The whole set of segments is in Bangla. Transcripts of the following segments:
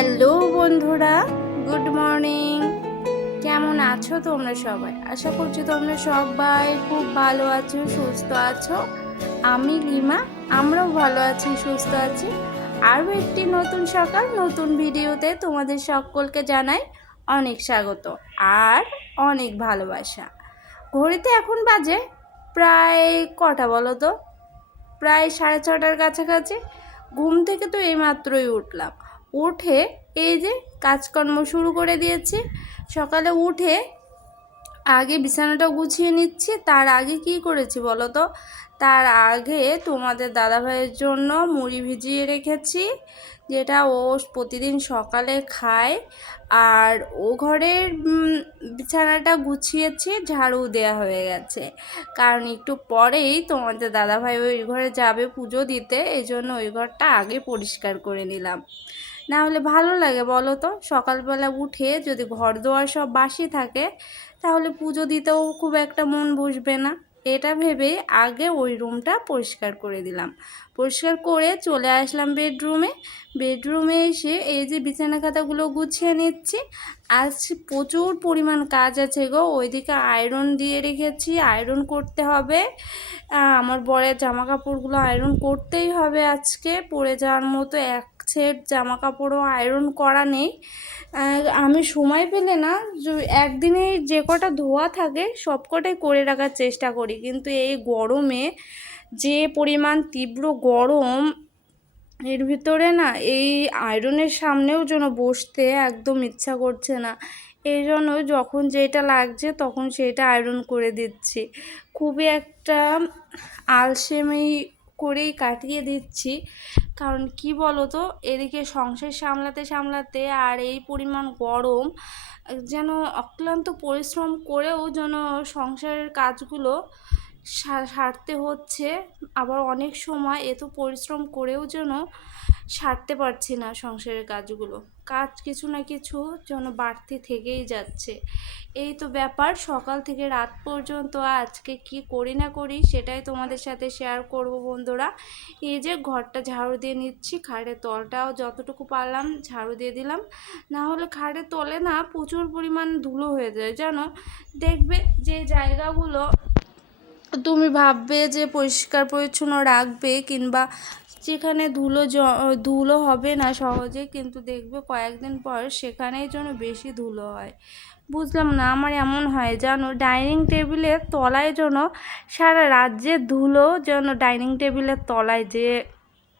হ্যালো বন্ধুরা, গুড মর্নিং। কেমন আছো তোমরা সবাই? আশা করছি তোমরা সবাই খুব ভালো আছো, সুস্থ আছো। আমি লিমা, আমরাও ভালো আছি, সুস্থ আছি। আরও একটি নতুন সকাল, নতুন ভিডিওতে তোমাদের সকলকে জানাই অনেক স্বাগত আর অনেক ভালোবাসা। ঘড়িতে এখন বাজে প্রায় কটা বলো তো? প্রায় সাড়ে ছটার কাছাকাছি। ঘুম থেকে তো এইমাত্রই উঠলাম। উঠে এই যে কাজকর্ম শুরু করে দিয়েছি। সকালে উঠে আগে বিছানাটা গুছিয়ে নিচ্ছি, তার আগে কি করেছি বলো তো? তার আগে তোমাদের দাদাভাইয়ের জন্য মুড়ি ভিজিয়ে রেখেছি, যেটা ও প্রতিদিন সকালে খায়। আর ও ঘরের বিছানাটা গুছিয়েছি, ঝাড়ু দেয়া হয়ে গেছে। কারণ একটু পরেই তোমাদের দাদাভাই ওই ঘরে যাবে পুজো দিতে, এই জন্য ওই ঘরটা আগে পরিষ্কার করে নিলাম। না হলে ভালো লাগে বলো তো? সকালবেলা উঠে যদি ঘর দোয়ার সব বাসি থাকে, তাহলে পুজো দিতেও খুব একটা মন বসবে না। এটা ভেবে আগে ওই রুমটা পরিষ্কার করে দিলাম। পরিষ্কার করে চলে আসলাম বেডরুমে। বেডরুমে এসে এই যে বিছানা খাতাগুলো গুছিয়ে নিচ্ছি। আজ প্রচুর পরিমাণ কাজ আছে গো। ওইদিকে আয়রন দিয়ে রেখেছি আয়রন করতে হবে। আমার বরের জামা কাপড়গুলো আয়রন করতেই হবে আজকে। পরে যাওয়ার মতো এক সেট জামা কাপড়ও আয়রন করা নেই। আমি সময় পেলে না একদিনে যে কটা ধোয়া থাকে, সব কটাই করে রাখার চেষ্টা করি। কিন্তু এই গরমে যে পরিমাণ তীব্র গরম এর ভিতরে না এই আয়রনের সামনেও যেন বসতে একদম ইচ্ছা করছে না। এই জন্য যখন যেটা লাগছে তখন সেটা আয়রন করে দিচ্ছি। খুবই একটা আলসেমি করেই কাটিয়ে দিচ্ছি। কারণ কি বলো তো এদিকে সংসার সামলাতে সামলাতে আর এই পরিমাণ গরম, যেন অক্লান্ত পরিশ্রম করেও যেন সংসারের কাজগুলো সারতে হচ্ছে। আবার অনেক সময় এত পরিশ্রম করেও যেন সারতে পারছি না সংসারের কাজগুলো। কাজ কিছু না কিছু যেন বাড়তি থেকেই যাচ্ছে। এই তো ব্যাপার, সকাল থেকে রাত পর্যন্ত আজকে কি করি না করি সেটাই তোমাদের সাথে শেয়ার করব বন্ধুরা। এই যে ঘরটা ঝাড়ু দিয়ে নিচ্ছি, খাড়ের তলটাও যতটুকু পারলাম ঝাড়ু দিয়ে দিলাম। না হলে খাটের তলে না প্রচুর পরিমাণ ধুলো হয়ে যায়, জানো? দেখবে যে জায়গাগুলো তুমি ভাববে যে পরিষ্কার পরিচ্ছন্ন রাখবে কিংবা যেখানে ধুলো ধুলো হবে না সহজে, কিন্তু দেখবে কয়েকদিন পর সেখানেই যেন বেশি ধুলো হয়। বুঝলাম না, আমার এমন হয় জানো? ডাইনিং টেবিলের তলায় যেন সারা রাজ্যের ধুলো যেন ডাইনিং টেবিলের তলায় যে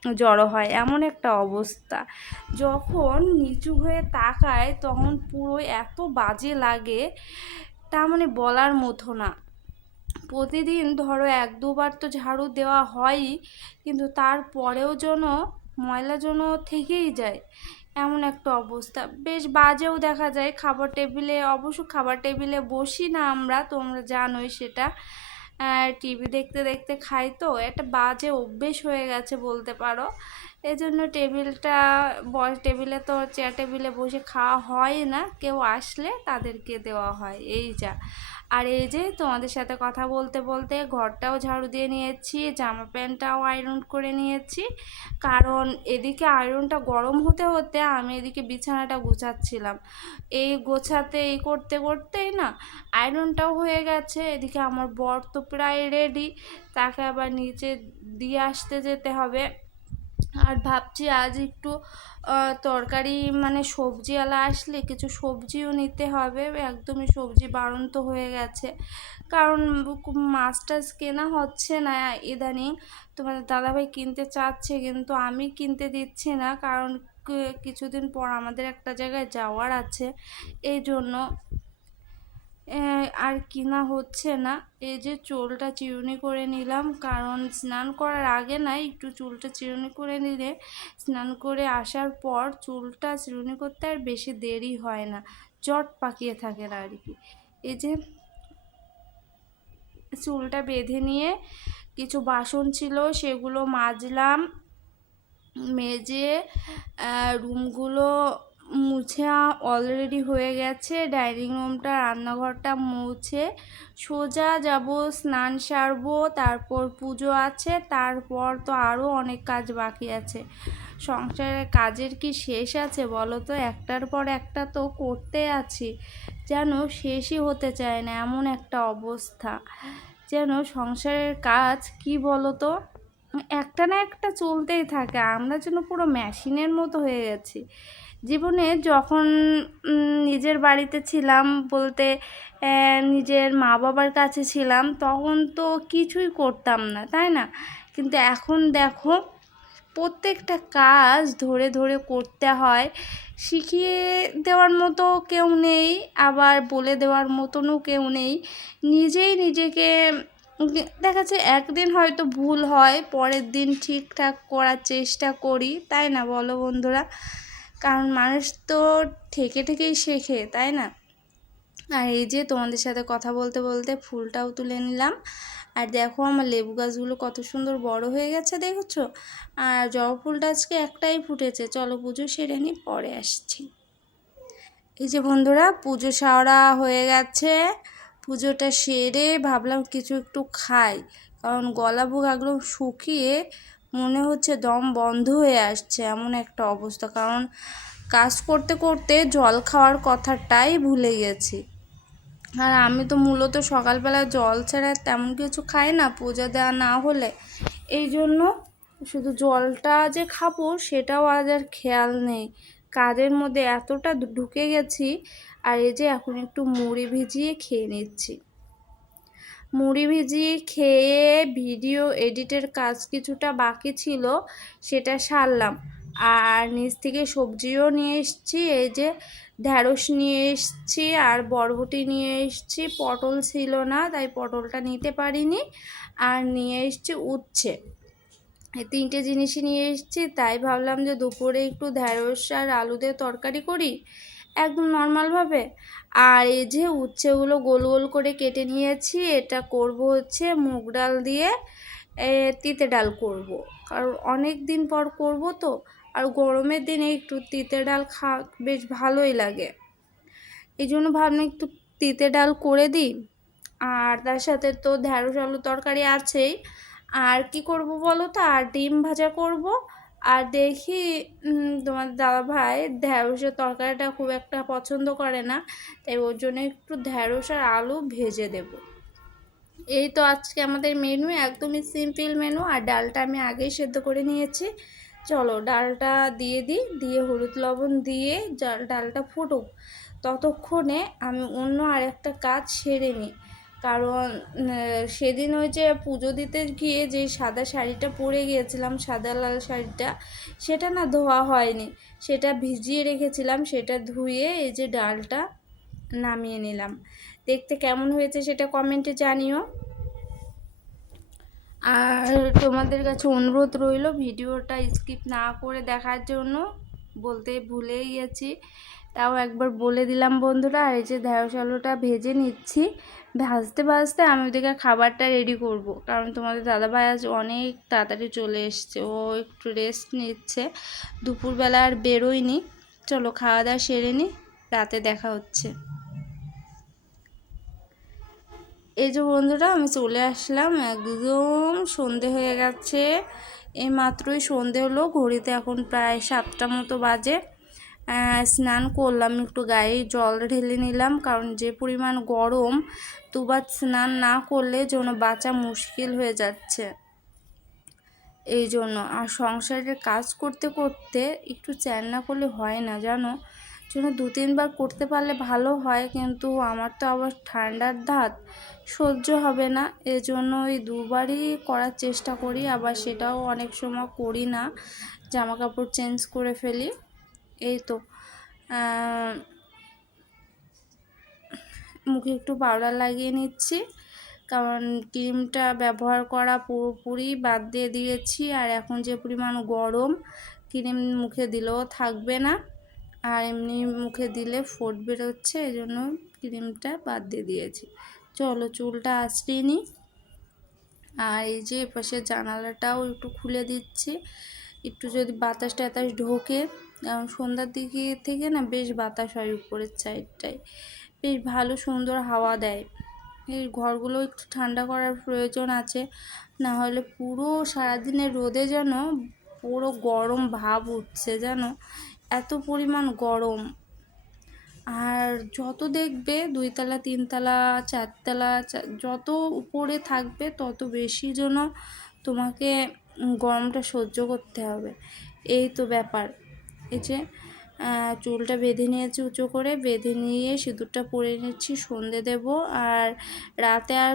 জড়ো হয়, এমন একটা অবস্থা। যখন নিচু হয়ে তাকায় তখন পুরো এত বাজে লাগে তা মানে বলার মতো না। প্রতিদিন ধরো এক দুবার তো ঝাড়ু দেওয়া হয়ই, কিন্তু তারপরেও যেন ময়লা যেন থেকেই যায়, এমন একটা অবস্থা। বেশ বাজেও দেখা যায়, খাবার টেবিলে, অবশ্য খাবার টেবিলে বসি না আমরা, তোমরা জানোই সেটা। টিভি দেখতে দেখতে খাই তো, একটা বাজে অভ্যেস হয়ে গেছে বলতে পারো। এই জন্য টেবিলটা বস টেবিলে তো চেয়ার টেবিলে বসে খাওয়া হয় না, কেউ আসলে তাদেরকে দেওয়া হয়, এই যা। আর এই যে তোমাদের সাথে কথা বলতে বলতে ঘরটাও ঝাড়ু দিয়ে নিয়েছি, জামা প্যান্টটাও আয়রন করে নিয়েছি। কারণ এদিকে আয়রনটা গরম হতে হতে আমি এদিকে বিছানাটা গোছাচ্ছিলাম। এই গোছাতে, এই করতে, করতেই না আয়রনটাও হয়ে গেছে, এদিকে আমার বর তো প্রায় রেডি তাকে আবার নিচে দিয়ে আসতে যেতে হবে। আর ভাবছি আজ একটু তরকারি মানে সবজিওয়ালা আসলে কিছু সবজিও নিতে হবে। একদমই সবজি বাড়ন্ত হয়ে গেছে। কারণ মাছ টাছ কেনা হচ্ছে না ইদানিং। তোমাদের দাদাভাই কিনতে চাচ্ছে কিন্তু আমি কিনতে দিচ্ছি না। কারণ কিছুদিন পর আমাদের একটা জায়গায় যাওয়ার আছে। এই জন্য আর কিনা হচ্ছে না। এই যে চুলটা চিরুনি করে নিলাম, কারণ স্নান করার আগে না একটু চুলটা চিরুনি করে নিলে, স্নান করে আসার পর চুলটা চিরুনি করতে আর বেশি দেরি হয় না। জট পাকিয়ে থাকে না আর কি। এই যে চুলটা বেঁধে নিয়ে কিছু বাসন ছিল, সেগুলো মাজলাম, মেজে রুমগুলো মুছে অলরেডি হয়ে গেছে। ডাইনিং রুমটা রান্নাঘরটা মুছে। সোজা যাব, স্নান সারবো, তারপর পুজো আছে। তারপর তো আরও অনেক কাজ বাকি আছে। সংসারের কাজের কি শেষ আছে বলো তো একটার পর একটা তো করতে আছি। যেন শেষই হতে চায় না, এমন একটা অবস্থা। যেন সংসারের কাজ কি বলো তো একটা না একটা চলতেই থাকে। আমরা যেন পুরো মেশিনের মতো হয়ে গেছি। জীবনে যখন নিজের বাড়িতে ছিলাম বলতে নিজের মা বাবার কাছে ছিলাম, তখন তো কিছুই করতাম না, তাই না? কিন্তু এখন দেখো, প্রত্যেকটা কাজ ধরে ধরে করতে হয়, শিখিয়ে দেওয়ার মতো কেউ নেই, আবার বলে দেওয়ার মতনও কেউ নেই, নিজেই নিজেকে, দেখা যাচ্ছে একদিন হয়তো ভুল হয়, পরের দিন ঠিকঠাক করার চেষ্টা করি, তাই না বলো বন্ধুরা? কারণ মানুষ তো ঠেকে ঠেকেই শেখে, তাই না? আর এই যে তোমাদের সাথে কথা বলতে বলতে ফুলটাও তুলে নিলাম। আর দেখো আমার লেবু গাছগুলো কত সুন্দর বড় হয়ে গেছে, দেখছ? আর জবা ফুলটা আজকে একটাই ফুটেছে। চলো পুজো সেরে নিই, পরে আসছি। এই যে বন্ধুরা, পুজো সাওরা হয়ে গেছে। পুজোটা সেরে ভাবলাম কিছু একটু খাই। কারণ গলা বুক একদম শুকিয়ে মনে হচ্ছে দম বন্ধ হয়ে আসছে, এমন একটা অবস্থা। কারণ কাজ করতে করতে জল খাওয়ার কথাটাই ভুলে গেছি। আর আমি তো মূলত সকালবেলা জল ছাড়া তেমন কিছু খাই না, পূজা দেওয়া না হলে। এই জন্য শুধু জলটা যে খাব সেটাও আজ আর খেয়াল নেই। কাজের মধ্যে এতটা ঢুকে গেছি, আর এই যে এখন একটু মুড়ি ভিজিয়ে খেয়ে নিচ্ছি। মুড়ি ভিজিয়ে খেয়ে ভিডিও এডিটের কাজ কিছুটা বাকি ছিল, সেটা সারলাম। আর নিচ থেকে সবজিও নিয়ে এসেছি, এই যে ঢ্যাঁড়স নিয়ে এসেছি আর বরবটি নিয়ে এসেছি। পটল ছিল না, তাই পটলটা নিতে পারিনি। আর নিয়ে এসেছি উচ্ছে। এই তিনটে জিনিসই নিয়ে এসেছি, তাই ভাবলাম যে দুপুরে একটু ঢ্যাঁড়স আর আলু দিয়ে তরকারি করি। একদম নর্মালভাবে আর এই যে উচ্ছেগুলো গোল গোল করে কেটে নিয়েছি, এটা করব হচ্ছে মুগ ডাল দিয়ে তিতে ডাল করব। কারণ অনেক দিন পর করব তো, আর গরমের দিনে একটু তিতে ডাল খা, বেশ ভালোই লাগে। এই জন্য ভাবলাম একটু তিতে ডাল করে দিই। আর তার সাথে তো ঢ্যাঁড়স আলু তরকারি আছেই। আর কি করব বলো তো? আর ডিম ভাজা করব আর দেখি তোমার দাদা ভাই ঢ্যাঁড়সের তরকারিটা খুব একটা পছন্দ করে না, তাই ওর জন্য একটু ঢ্যাঁড়স আর আলু ভেজে দেব। এই তো আজকে আমাদের মেনু একদমই সিম্পল মেনু আর ডালটা আমি আগেই সেদ্ধ করে নিয়েছি। চলো ডালটা দিয়ে দিই, দিয়ে হলুদ লবণ দিয়ে ডাল ডালটা ফুটুক। ততক্ষণে আমি অন্য আরেকটা কাজ সেরে নিই। কারণ সেদিন ওই যে পুজো দিতে গিয়ে যে সাদা শাড়িটা পরে গিয়েছিলাম, সাদা লাল শাড়িটা, সেটা না ধোয়া হয়নি। সেটা ভিজিয়ে রেখেছিলাম, সেটা ধুয়ে এই যে ডালটা নামিয়ে নিলাম। দেখতে কেমন হয়েছে সেটা কমেন্টে জানিও। আর তোমাদের কাছে অনুরোধ রইল, ভিডিওটা স্কিপ না করে দেখার জন্য, বলতে ভুলেই গেছি। তাও একবার বলে দিলাম বন্ধুরা, আর এই যে ঢেঁড়স আলুটা ভেজে নিচ্ছি। ভাজতে ভাজতে আমি ওদিকে খাবারটা রেডি করব। কারণ তোমাদের দাদাভাই আজ অনেক তাড়াতাড়ি চলে এসছে, ও একটু রেস্ট নিচ্ছে। দুপুরবেলা আর বেরোয়নি। চলো খাওয়া দাওয়া সেরে নি, রাতে দেখা হচ্ছে। এই যে বন্ধুরা, আমি চলে আসলাম। একদম সন্ধে হয়ে গেছে। এই মাত্রই সন্ধে হলো, ঘড়িতে এখন প্রায় সাতটা মতো বাজে। স্নান করলাম, একটু গায়ে জল ঢেলে নিলাম, কারণ যে পরিমাণ গরম, দুবার স্নান না করলে যেন বাঁচা মুশকিল হয়ে যাচ্ছে। এই জন্য, আর সংসারের কাজ করতে করতে একটু চ্যান না করলে হয় না, জানো? জন্য দু তিনবার করতে পারলে ভালো হয়, কিন্তু আমার তো আবার ঠান্ডার ধাত, সহ্য হবে না। এজন্য ওই দুবারই করার চেষ্টা করি, আবার সেটাও অনেক সময় করি না জামা কাপড় চেঞ্জ করে ফেলি। এই তো মুখে একটু পাউডার লাগিয়ে নিচ্ছি। কারণ ক্রিমটা ব্যবহার করা পুরোপুরি বাদ দিয়ে দিয়েছি। আর এখন যে পরিমাণ গরম, ক্রিম মুখে দিলেও থাকবে না। আর এমনি মুখে দিলে ফোট বেরোচ্ছে এই জন্য ক্রিমটা বাদ দিয়ে দিয়েছি। চলো, চুলটা আঁচড়িয়ে নিই। আর এই যে এপাশে জানালাটাও একটু খুলে দিচ্ছি। একটু যদি বাতাস টাতাস ঢোকে কারণ সন্ধ্যার দিকে থেকে না বেশ বাতাস হয় উপরের সাইডটায় বেশ ভালো সুন্দর হাওয়া দেয়। এই ঘরগুলো একটু ঠান্ডা করার প্রয়োজন আছে। না হলে পুরো সারাদিনের রোদে যেন পুরো গরম ভাব উঠছে যেন। এত পরিমাণ গরম। আর যত দেখবে দুইতলা, তিনতলা, চারতলা যত উপরে থাকবে তত বেশি যেন তোমাকে গরমটা সহ্য করতে হবে। এই তো ব্যাপার। এই যে চুলটা বেঁধে নিয়েছি উঁচু করে, বেঁধে নিয়ে সিঁদুরটা পরে নিচ্ছি, সন্ধে দেব আর রাতে আর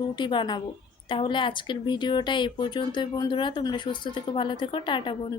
রুটি বানাবো। তাহলে আজকের ভিডিওটা এই পর্যন্তই বন্ধুরা, তোমরা সুস্থ থেকো, ভালো থেকো, টাটা বন্ধু।